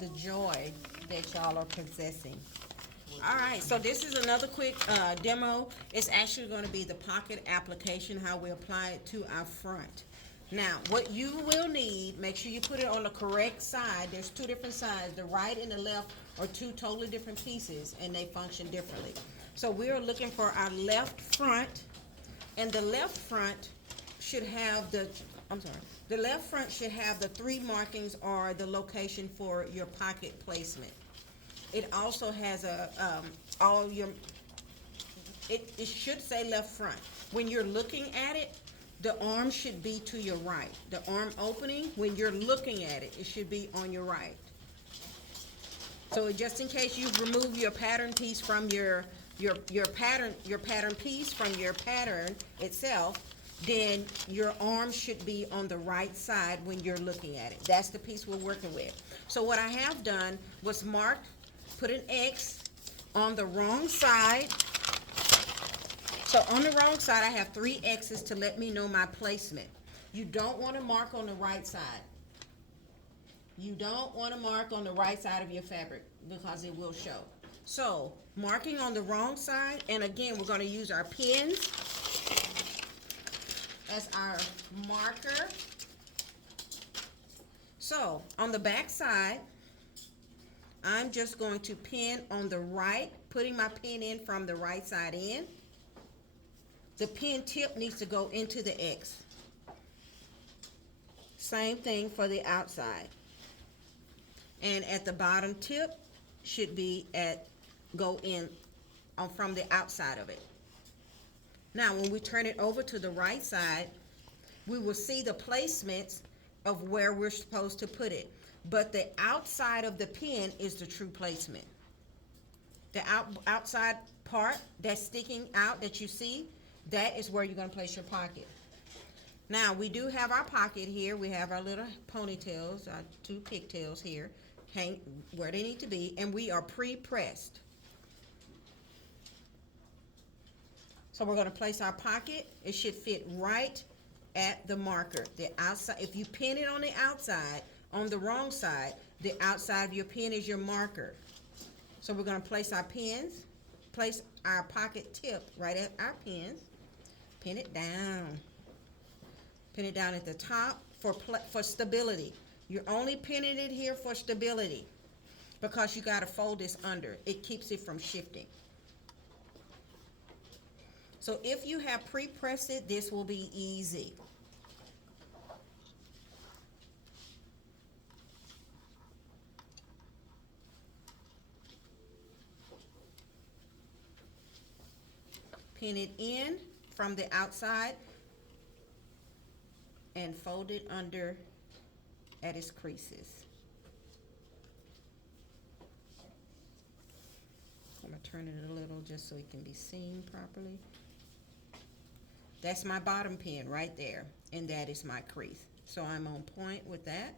the joy that y'all are possessing. All right, so this is another quick demo. It's actually going to be the pocket application, how we apply it to our front. Now, what you will need, make sure you put it on the correct side. There's two different sides. The right and the left are two totally different pieces, and they function differently. So we are looking for our left front, and the left front should have the left front should have the three markings or the location for your pocket placement. It also has it should say left front. When you're looking at it, the arm should be to your right. The arm opening, when you're looking at it, it should be on your right. So just in case you remove your pattern piece from your pattern piece from your pattern itself, then your arm should be on the right side when you're looking at it. That's the piece we're working with. So what I have done was put an X on the wrong side. So on the wrong side, I have 3 X's to let me know my placement. You don't want to mark on the right side. You don't want to mark on the right side of your fabric because it will show. So marking on the wrong side, and again, we're going to use our pins as our marker. So on the back side, I'm just going to pin on the right, putting my pin in from the right side in. The pin tip needs to go into the X. Same thing for the outside. And at the bottom tip should be go in from the outside of it. Now, when we turn it over to the right side, we will see the placements of where we're supposed to put it. But the outside of the pin is the true placement. The outside part that's sticking out that you see, that is where you're going to place your pocket. Now, we do have our pocket here. We have our little ponytails, our 2 pigtails here, hang where they need to be, and we are pre-pressed. So we're going to place our pocket. It should fit right at the marker. The outside, if you pin it on the outside, on the wrong side, the outside of your pin is your marker. So we're going to place our pins, place our pocket tip right at our pins, pin it down. Pin it down at the top for stability. You're only pinning it here for stability because you got to fold this under. It keeps it from shifting. So if you have pre-pressed it, this will be easy. Pin it in from the outside and fold it under at its creases. I'm going to turn it a little just so it can be seen properly. That's my bottom pin right there, and that is my crease. So I'm on point with that.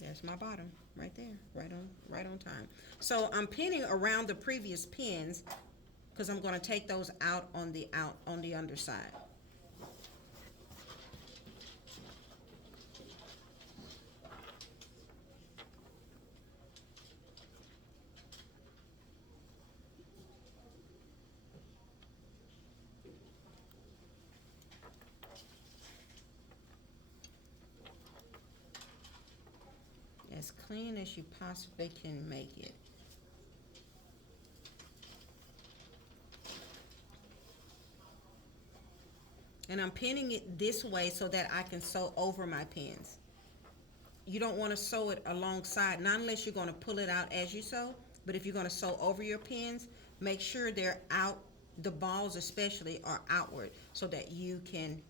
There's my bottom right there, right on time. So I'm pinning around the previous pins because I'm going to take those out on the underside. As clean as you possibly can make it. And I'm pinning it this way so that I can sew over my pins. You don't want to sew it alongside, not unless you're going to pull it out as you sew, but if you're going to sew over your pins, make sure they're out, the balls especially are outward so that you can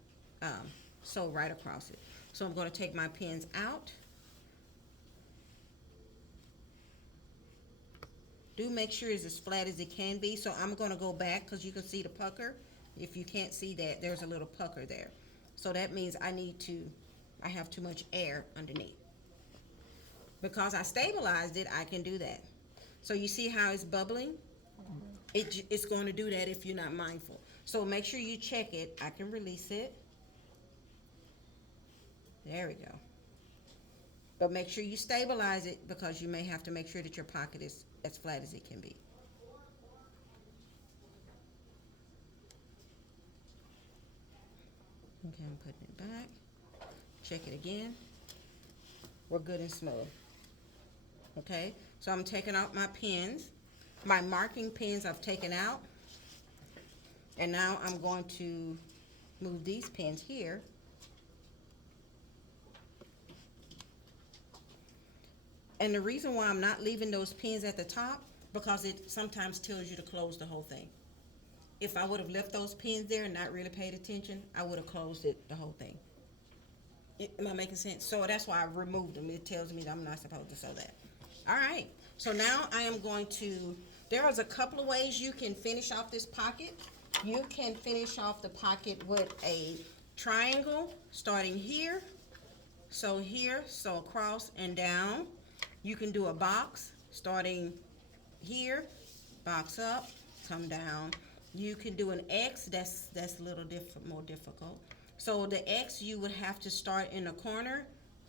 sew right across it. So I'm going to take my pins out. Do make sure it's as flat as it can be. So I'm going to go back because you can see the pucker. If you can't see that, there's a little pucker there. So that means I have too much air underneath. Because I stabilized it, I can do that. So you see how it's bubbling? It's going to do that if you're not mindful. So make sure you check it. I can release it. There we go. But make sure you stabilize it because you may have to make sure that your pocket is as flat as it can be. Okay, I'm putting it back. Check it again. We're good and smooth. Okay, so I'm taking out my pins. My marking pins I've taken out. And now I'm going to move these pins here. And the reason why I'm not leaving those pins at the top, because it sometimes tells you to close the whole thing. If I would have left those pins there and not really paid attention, I would have closed it, the whole thing. Am I making sense? So that's why I removed them. It tells me that I'm not supposed to sew that. All right, so now I am going to, there is a couple of ways you can finish off this pocket. You can finish off the pocket with a triangle starting here. So here, so across and down. You can do a box starting here, box up, come down. You can do an X, that's a little more difficult. So the X, you would have to start in the corner,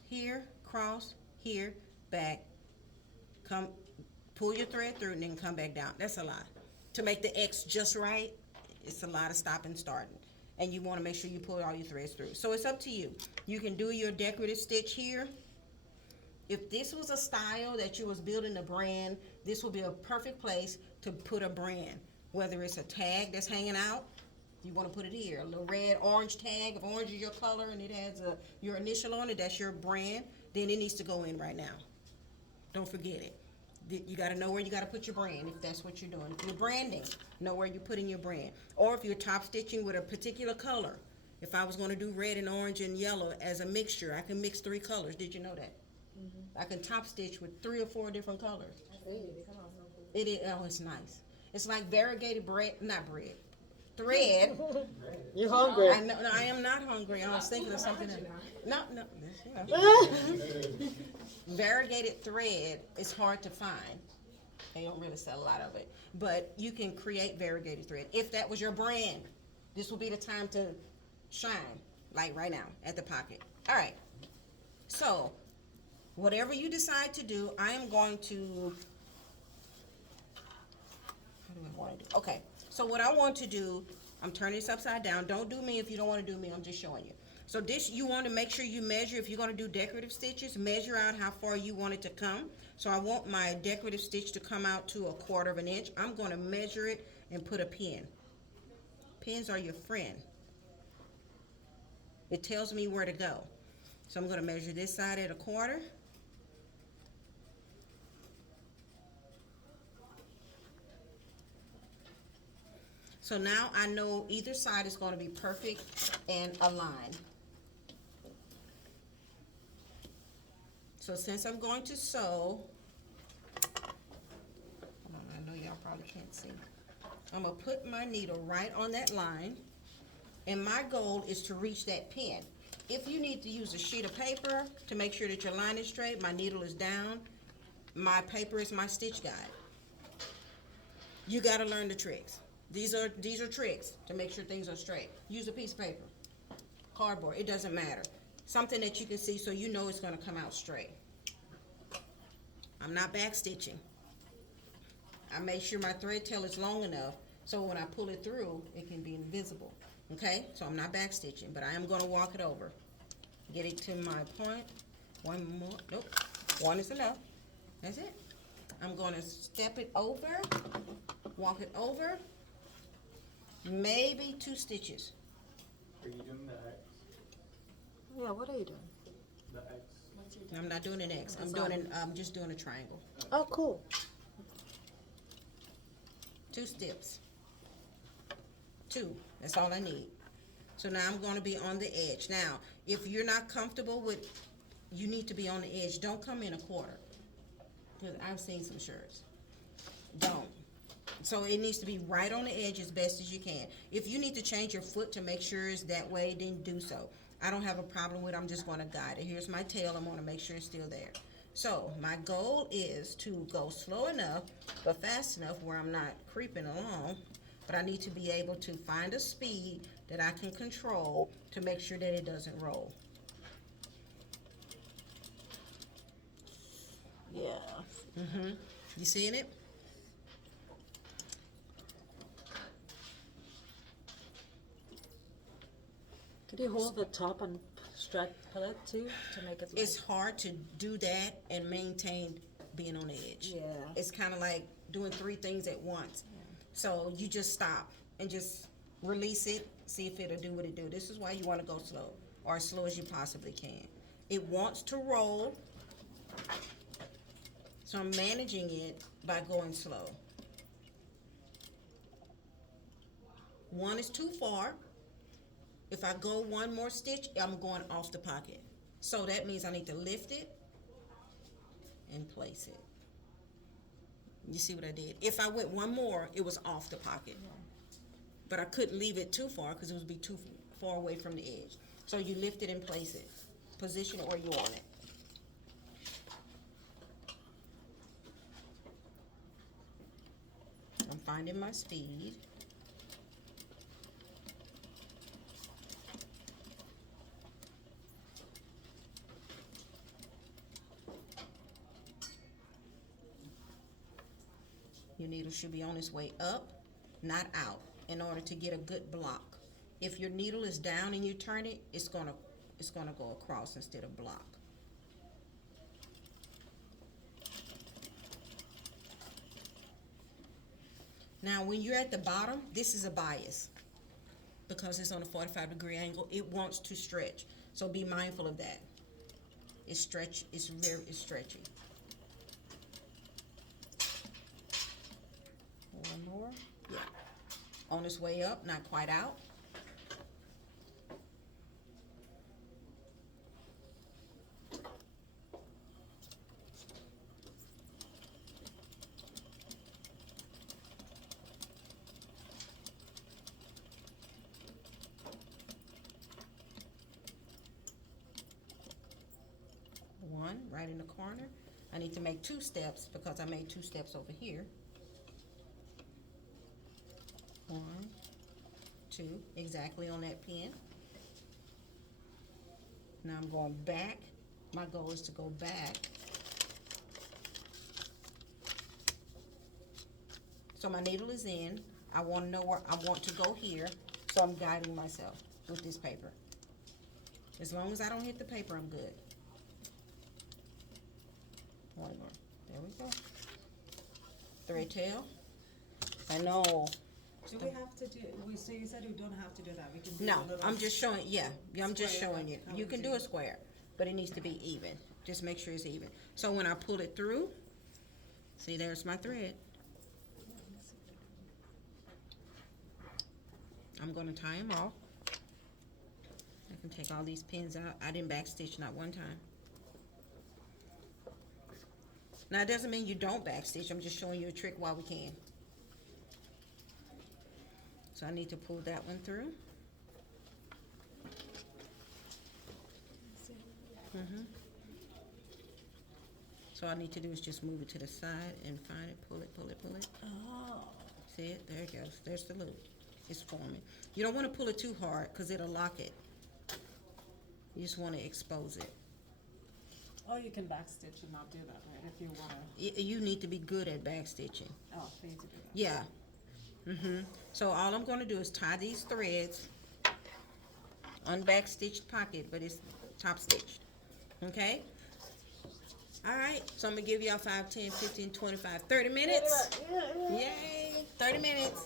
here, cross, here, back, come, pull your thread through and then come back down. That's a lot. To make the X just right, it's a lot of stopping and starting. And you want to make sure you pull all your threads through. So it's up to you. You can do your decorative stitch here. If this was a style that you was building a brand, this would be a perfect place to put a brand. Whether it's a tag that's hanging out, you want to put it here. A little red, orange tag. If orange is your color and it has your initial on it, that's your brand. Then it needs to go in right now. Don't forget it. You got to know where you got to put your brand if that's what you're doing. If you're branding, know where you're putting your brand. Or if you're top stitching with a particular color. If I was going to do red and orange and yellow as a mixture, I can mix 3 colors. Did you know that? I can top stitch with 3 or 4 different colors. It is. Oh, it's nice. It's like variegated thread. You hungry? I know. No, I am not hungry. I was thinking of something else. No. Variegated thread is hard to find. They don't really sell a lot of it, but you can create variegated thread. If that was your brand, this will be the time to shine, like right now at the pocket. All right. So, whatever you decide to do, I am going to. How do I want to do? Okay. So what I want to do, I'm turning this upside down. Don't do me if you don't want to do me. I'm just showing you. So this, you want to make sure you measure, if you're going to do decorative stitches, measure out how far you want it to come. So I want my decorative stitch to come out to 1/4 of an inch. I'm going to measure it and put a pin. Pins are your friend. It tells me where to go. So I'm going to measure this side at 1/4. So now I know either side is going to be perfect and aligned. So since I'm going to sew, I know y'all probably can't see. I'm going to put my needle right on that line, and my goal is to reach that pin. If you need to use a sheet of paper to make sure that your line is straight, my needle is down, my paper is my stitch guide. You got to learn the tricks. These are tricks to make sure things are straight. Use a piece of paper, cardboard, it doesn't matter. Something that you can see so you know it's going to come out straight. I'm not back stitching. I make sure my thread tail is long enough so when I pull it through, it can be invisible. Okay, so I'm not back stitching, but I am going to walk it over. Get it to my point. One more. Nope. One is enough. That's it. I'm going to step it over, walk it over, maybe 2 stitches. Are you doing the X? Yeah, what are you doing? The X. I'm not doing an X. I'm just doing a triangle. Oh, cool. 2 steps. 2. That's all I need. So now I'm going to be on the edge. Now, if you're not comfortable with, you need to be on the edge. Don't come in 1/4. Because I've seen some shirts. Don't. So it needs to be right on the edge as best as you can. If you need to change your foot to make sure it's that way, then do so. I don't have a problem with it. I'm just going to guide it. Here's my tail. I'm going to make sure it's still there. So my goal is to go slow enough, but fast enough where I'm not creeping along. But I need to be able to find a speed that I can control to make sure that it doesn't roll. Yeah. You seeing it? Could you hold the top and pull it too to make it? It's hard to do that and maintain being on the edge. Yeah. It's kind of like doing three things at once. So you just stop and just release it, see if it'll do what it do. This is why you want to go slow, or as slow as you possibly can. It wants to roll, so I'm managing it by going slow. One is too far. If I go one more stitch, I'm going off the pocket. So that means I need to lift it and place it. You see what I did? If I went one more, it was off the pocket. But I couldn't leave it too far because it would be too far away from the edge. So you lift it and place it. Position it where you want it. I'm finding my speed. Your needle should be on its way up, not out, in order to get a good block. If your needle is down and you turn it, it's gonna go across instead of block. Now, when you're at the bottom, this is a bias because it's on a 45-degree angle. It wants to stretch, so be mindful of that. It's stretchy. One more. Yeah. On its way up, not quite out. One right in the corner. I need to make 2 steps because I made 2 steps over here. 1, 2, exactly on that pin. Now I'm going back. My goal is to go back. So my needle is in. I want to know where I want to go here, so I'm guiding myself with this paper. As long as I don't hit the paper, I'm good. One more. There we go. Thread tail. I know. Do we have to do, so you said we don't have to do that, we can do No, a little. I'm just showing, yeah, I'm just Square, showing you. how You we can do do a it. square, but it needs to be even. Just make sure it's even. So when I pull it through, see, there's my thread. I'm gonna tie them off. I can take all these pins out. I didn't backstitch not one time. Now, it doesn't mean you don't backstitch. I'm just showing you a trick while we can. So I need to pull that one through. So all I need to do is just move it to the side and find it, pull it, pull it, pull it. Oh. See it? There it goes. There's the loop. It's forming. You don't want to pull it too hard because it'll lock it. You just want to expose it. Or you can backstitch and not do that, right, if you wanna, You need to be good at backstitching. oh, for you to do that. Yeah. So all I'm going to do is tie these threads, unbackstitched pocket, but it's top stitched. Okay? All right. So I'm going to give y'all 5, 10, 15, 25, 30 minutes. Yay! 30 minutes.